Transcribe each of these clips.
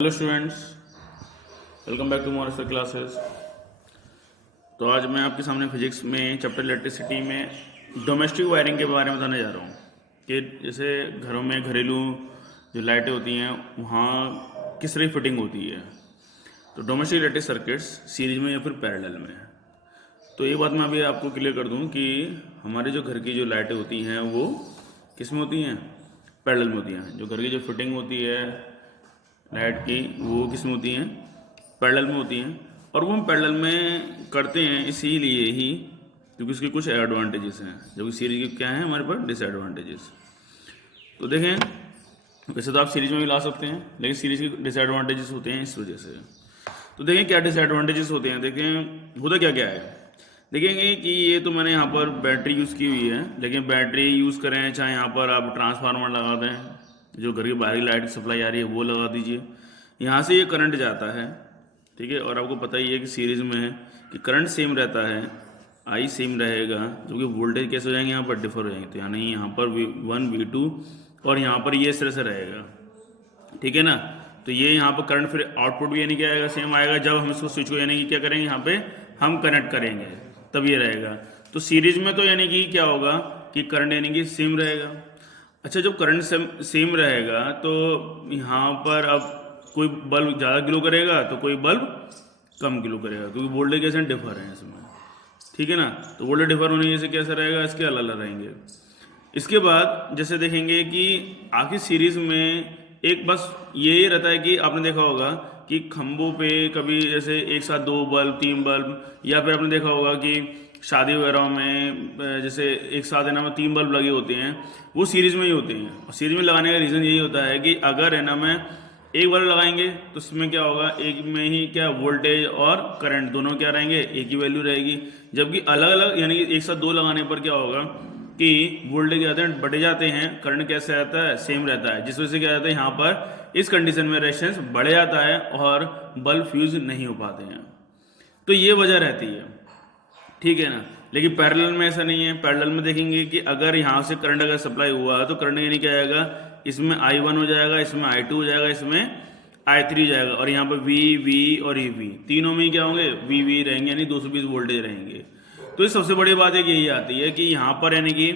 Hello students, welcome back to मोरस classes. तो आज मैं आपके सामने फिजिक्स में चैप्टर इलेक्ट्रिसिटी में डोमेस्टिक वायरिंग के बारे में बताने जा रहा हूँ कि जैसे घरों में घरेलू जो लाइटें होती हैं वहाँ किस तरह की फिटिंग होती है। तो डोमेस्टिक इलेक्ट्रिक सर्किट्स सीरीज में या फिर पैरेलल में। तो ये बात मैं अभी आपको क्लियर कर दूँ कि हमारे जो घर की जो लाइटें होती हैं वो किस में होती हैं, पैरेलल में होती हैं। जो घर की जो फिटिंग होती है लाइट की वो किस में होती हैं, पैरेलल में होती हैं। और वो हम पैरेलल में करते हैं इसीलिए ही क्योंकि उसके कुछ एडवांटेजेस हैं, जबकि सीरीज के क्या हैं हमारे पास डिसएडवांटेजेस। तो देखें, वैसे तो आप सीरीज में भी ला सकते हैं लेकिन सीरीज के डिसएडवांटेजेस होते हैं इस वजह से। तो देखें क्या डिसएडवांटेजेस होते हैं। देखें होता क्या क्या है, देखेंगे कि ये तो मैंने यहाँ पर बैटरी यूज़ की हुई है, लेकिन बैटरी यूज़ करें चाहे यहाँ पर आप ट्रांसफार्मर लगा दें, जो घर की बाहरी लाइट सप्लाई आ रही है वो लगा दीजिए, यहाँ से ये करंट जाता है, ठीक है। और आपको पता ही है कि सीरीज़ में है कि करंट सेम रहता है, आई सेम रहेगा, जो कि वोल्टेज कैसे हो जाएंगे यहाँ पर डिफर हो जाएंगे। तो यानी यहाँ पर V1 V2 और यहाँ पर ये इस तरह से रहेगा, ठीक है ना। तो ये यहाँ पर करंट फिर आउटपुट भी यानी क्या आएगा, सेम आएगा। जब हम इसको स्विच को यानी कि क्या करेंगे यहाँ पे हम कनेक्ट करेंगे तब ये रहेगा। तो सीरीज में तो यानी कि क्या होगा कि करंट यानी कि सेम रहेगा। अच्छा, जब करंट सेम रहेगा तो यहाँ पर अब कोई बल्ब ज़्यादा ग्लो करेगा तो कोई बल्ब कम ग्लो करेगा, क्योंकि वोल्टेज कैसे डिफर है इसमें, ठीक है ना। तो वोल्टेज डिफर होने से कैसा रहेगा, इसके अलग अलग रहेंगे। इसके बाद जैसे देखेंगे कि आखिर सीरीज में एक बस ये रहता है कि आपने देखा होगा कि खंभों पे कभी जैसे एक साथ 2 बल्ब 3 बल्ब, या फिर आपने देखा होगा कि शादी वगैरह में जैसे एक साथ है ना में 3 बल्ब लगे होते हैं, वो सीरीज में ही होते हैं। और सीरीज में लगाने का रीज़न यही होता है कि अगर है ना में एक बल्ब लगाएंगे तो उसमें क्या होगा, एक में ही क्या वोल्टेज और करंट दोनों क्या रहेंगे, एक ही वैल्यू रहेगी। जबकि अलग अलग यानी कि एक साथ 2 लगाने पर क्या होगा कि वोल्टेज क्या होते हैं बढ़े जाते हैं, करंट कैसे रहता है सेम रहता है, जिस वजह से क्या रहता है यहाँ पर इस कंडीशन में रेजिस्टेंस बढ़ जाता है और बल्ब फ्यूज नहीं हो पाते हैं। तो ये वजह रहती है, ठीक है ना। लेकिन पैरेलल में ऐसा नहीं है। पैरेलल में देखेंगे कि अगर यहाँ से करंट अगर सप्लाई हुआ तो करंट यानी क्या आएगा, इसमें I1 हो जाएगा, इसमें I2 हो जाएगा, इसमें I3 हो जाएगा, और यहाँ पर V और EV तीनों में क्या होंगे, V रहेंगे, यानी 220 वोल्टेज रहेंगे। तो इस सबसे बड़ी बात एक यही आती है कि यहाँ पर यानी कि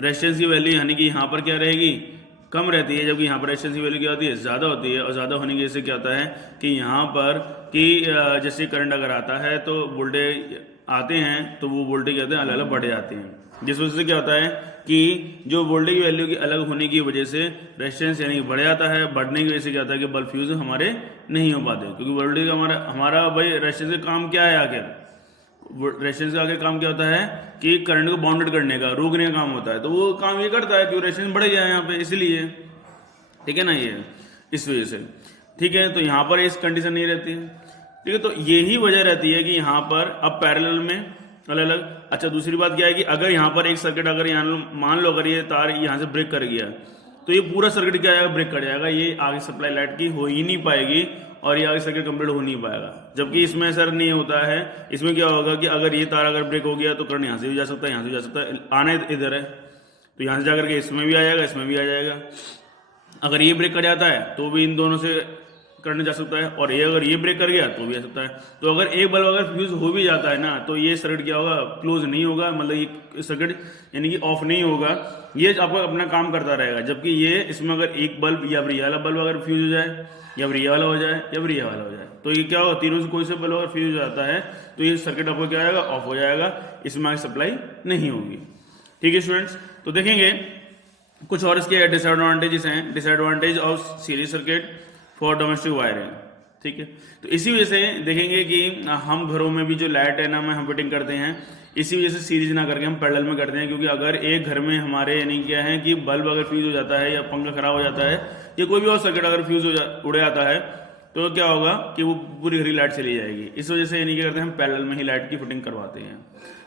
रेजिस्टेंस की वैल्यू यानी कि यहाँ पर क्या रहेगी, कम रहती है, जबकि यहाँ पर रेजिस्टेंस की वैल्यू क्या होती है, ज़्यादा होती है। और ज़्यादा होने की वजह से क्या होता है कि यहाँ पर कि जैसे करंट अगर आता है तो वोल्टेज आते हैं तो वो वोल्टेज कहते हैं अलग अलग बढ़ जाते हैं, जिस वजह से क्या होता है कि जो वोल्टेज की वैल्यू की अलग होने की वजह से रेजिस्टेंस यानी बढ़ जाता है। बढ़ने की वजह से क्या होता है कि बल्ब फ्यूज हमारे नहीं हो पाते, क्योंकि वोल्टेज हमारा भाई रेजिस्टेंस का काम क्या है, आखिर रेजिस्टेंस का आगे काम क्या होता है कि करंट को बाउंडेड करने का, रोकने का काम होता है। तो वो काम ये करता है कि रेजिस्टेंस बढ़ गया है यहाँ पे, इसलिए, ठीक है ना, ये इस वजह से, ठीक है। तो यहाँ पर इस कंडीशन नहीं रहती है, ठीक है। तो यही वजह रहती है कि यहाँ पर अब पैरेलल में अलग अलग। अच्छा, दूसरी बात क्या है कि अगर यहाँ पर एक सर्किट अगर यहाँ मान लो अगर ये तार यहाँ से ब्रेक कर गया तो ये पूरा सर्किट क्या आएगा, ब्रेक कर जाएगा, ये आगे सप्लाई लाइट की हो ही नहीं पाएगी और ये आगे सर्किट कंप्लीट हो नहीं पाएगा। जबकि इसमें ऐसा नहीं होता है। इसमें क्या होगा कि अगर ये तार अगर ब्रेक हो गया तो करंट यहाँ से भी जा सकता है, यहाँ से भी जा सकता है, आना इधर है तो यहाँ से जाकर के इसमें भी आ जाएगा, इसमें भी आ जाएगा। अगर ये ब्रेक कर जाता है तो भी इन दोनों से करने जा सकता है, और ये अगर ये ब्रेक कर गया तो भी आ सकता है। तो अगर एक बल्ब अगर फ्यूज हो भी जाता है ना तो ये सर्किट क्या होगा, क्लोज नहीं होगा, मतलब ये सर्किट यानी कि ऑफ नहीं होगा, ये आपका अपना काम करता रहेगा। जबकि ये इसमें अगर एक बल्ब या फिर ये वाला बल्ब अगर फ्यूज हो जाए, या फिर ये वाला हो जाए, या फिर ये वाला हो जाए, तो ये क्या होगा, तीनों से कोई से बल्ब अगर फ्यूज हो जाता है तो ये सर्किट आपको क्या आएगा, ऑफ हो जाएगा, इसमें आगे सप्लाई नहीं होगी, ठीक है स्टूडेंट्स। तो देखेंगे कुछ और इसके डिसएडवांटेजेस हैं, disadvantage of series circuit for domestic wiring, ठीक है। तो इसी वजह से देखेंगे कि हम घरों में भी जो लाइट है ना में हम फिटिंग करते हैं, इसी वजह से सीरीज ना करके हम पैरेलल में करते हैं। क्योंकि अगर एक घर में हमारे यानी क्या है कि बल्ब अगर फ्यूज हो जाता है या पंखा खराब हो जाता है या कोई भी और सर्किट अगर फ्यूज उड़ जाता है तो क्या होगा कि वो पूरी घरी लाइट चली जाएगी। इस वजह से यानी क्या करते हैं, हम पैरेलल में ही लाइट की फिटिंग करवाते हैं।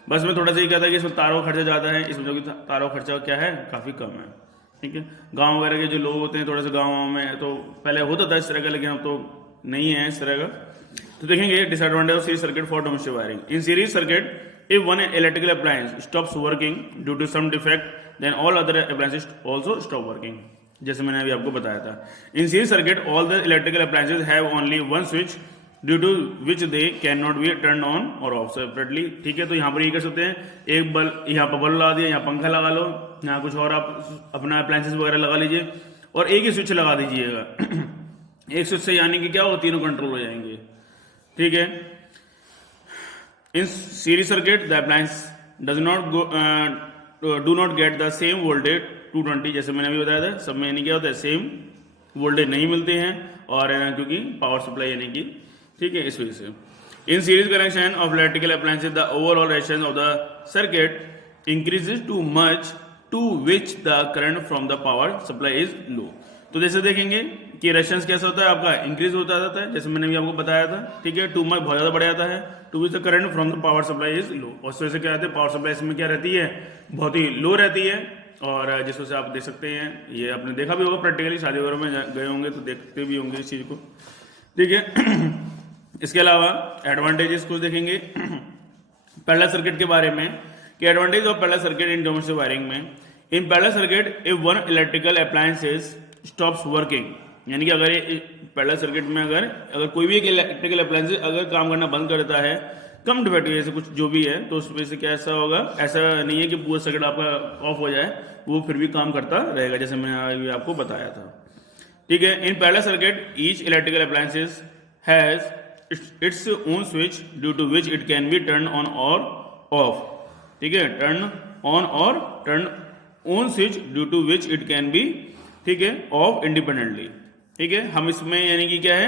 बस मैं थोड़ा सा ये कहता है कि इसमें तारों खर्चा ज़्यादा है, इसमें जो कि तारों खर्चा क्या है काफ़ी कम है, ठीक है। गांव वगैरह के जो लोग होते हैं थोड़ा सा गाँव में तो पहले होता था इस तरह का, लेकिन अब तो नहीं है इस तरह का। तो देखेंगे disadvantage of series circuit for domestic wiring. In series circuit if one electrical appliance stops working due to some defect then all other appliances also stop working. जैसे मैंने अभी आपको बताया था। In series circuit all the electrical appliances have only one switch due to which they can not be turn on और off separately. ठीक है, तो यहाँ पर ये कर सकते हैं, एक बल्ब यहाँ पर बल्ब लगा दिया, यहाँ पंखा लगा लो, यहाँ कुछ और आप अपना अप्लायंसेज वगैरह लगा लीजिए और एक ही स्विच लगा दीजिएगा। एक स्विच से यानी कि क्या होगा, तीनों कंट्रोल हो जाएंगे। ठीक है, इन series circuit the appliance does not do not get the same voltage 220, जैसे मैंने अभी बताया था, सब में यानी क्या होता है, सेम वोल्टेज नहीं मिलते हैं, और क्योंकि पावर सप्लाई यानी कि, ठीक है, इस वजह से। In series connection of electrical appliances the overall resistance of the circuit increases too much to which the current from the power supply is low. तो जैसे देखेंगे कि रेजिस्टेंस कैसा होता है आपका, इंक्रीज होता जाता है, जैसे मैंने भी आपको बताया था। ठीक है, टू मच बहुत ज़्यादा बढ़ जाता है, to which the current from the power supply is low, और इस वजह से क्या रहता है, पावर सप्लाई इसमें क्या रहती है, बहुत ही लो रहती है। और जिस वजह से आप देख सकते हैं, ये आपने देखा भी होगा प्रैक्टिकली, शादी वगैरह में गए होंगे तो देखते भी होंगे इस चीज़ को। ठीक है, इसके अलावा एडवांटेजेस कुछ देखेंगे पैरेलल सर्किट के बारे में, कि advantage of parallel circuit in domestic wiring में। In parallel circuit if one electrical appliances stops working, यानी कि अगर ये पैरेलल सर्किट में अगर कोई भी एक इलेक्ट्रिकल अप्लायंस अगर काम करना बंद करता है, कम डिफेक्टिव जैसे कुछ जो भी है, तो उस वजह से क्या ऐसा होगा, ऐसा नहीं है कि पूरा सर्किट आपका ऑफ हो जाए, वो फिर भी काम करता रहेगा, जैसे मैंने अभी आपको बताया था। ठीक है, in parallel circuit each electrical appliances has its own switch due to which it can be turn on और ऑफ। ठीक है, टर्न ऑन और turn on switch due to which it can be, ठीक है, ऑफ इंडिपेंडेंटली। ठीक है, हम इसमें यानी कि क्या है,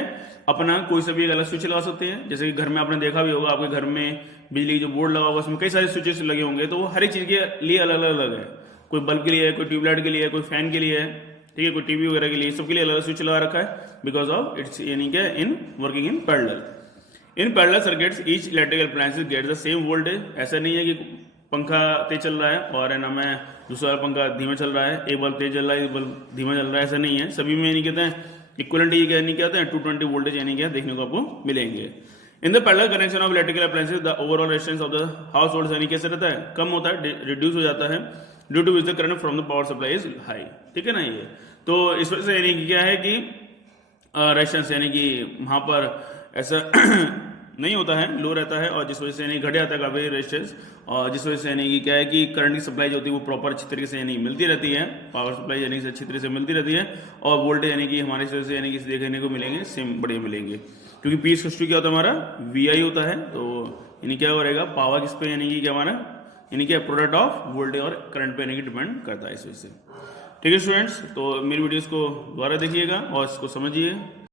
अपना कोई सा भी एक अलग स्विच लगा सकते हैं, जैसे कि घर में आपने देखा भी होगा, आपके घर में बिजली जो बोर्ड लगा होगा उसमें कई सारे स्विचेस लगे होंगे, तो वो हर एक चीज़ के लिए अलग अलग है, कोई बल्ब के लिए है, कोई ट्यूबलाइट के लिए है, कोई फैन के लिए है, ठीक है, कोई टीवी वगैरह के लिए, सबके लिए अलग अलग स्विच लगा रखा है, बिकॉज ऑफ इट्स यानी क्या, in working in parallel. In parallel circuits each electrical appliances get the same voltage. ऐसा नहीं है कि पंखा तेज चल रहा है और है ना मैं दूसरा पंखा धीमा चल रहा है, एक बल्ब तेज चल रहा है, एक बल्ब धीमा चल रहा है, ऐसा नहीं है, सभी में यानी कहते हैं इक्वलेंट, ये यानी क्या होता है 220 वोल्टेज यानी क्या देखने को आपको मिलेंगे। In the parallel connection of electrical appliances the overall resistance of the house hold यानी कैसे रहता है, कम होता है, रिड्यूस हो जाता है, due to which the current from the power supply is high. ठीक है ना, ये तो इस वजह से यानी कि क्या है कि रेजिस्टेंस यानी कि वहाँ पर ऐसा नहीं होता है, लो रहता है, और जिस वजह से यानी घट जाता है काफी रेजिस्टेंस, और जिस वजह से यानी कि क्या है कि करंट की सप्लाई जो होती है वो प्रॉपर अच्छी तरीके से यानी मिलती रहती है, पावर सप्लाई यानी कि अच्छी तरीके से मिलती रहती है, और वोल्टेज यानी कि हमारे वजह से यानी कि देखने को मिलेंगे सेम बढ़िया मिलेंगे, क्योंकि पी सिक्सटी क्या होता है हमारा VI होता है, तो यानी क्या हो रहेगा, पावर किस पे यानी कि क्या हमारा यानी क्या प्रोडक्ट ऑफ वोल्टेज और करंट पे यानी कि डिपेंड करता है इस वजह से। ठीक है स्टूडेंट्स, तो मेरी वीडियोस को दोबारा देखिएगा और इसको समझिए।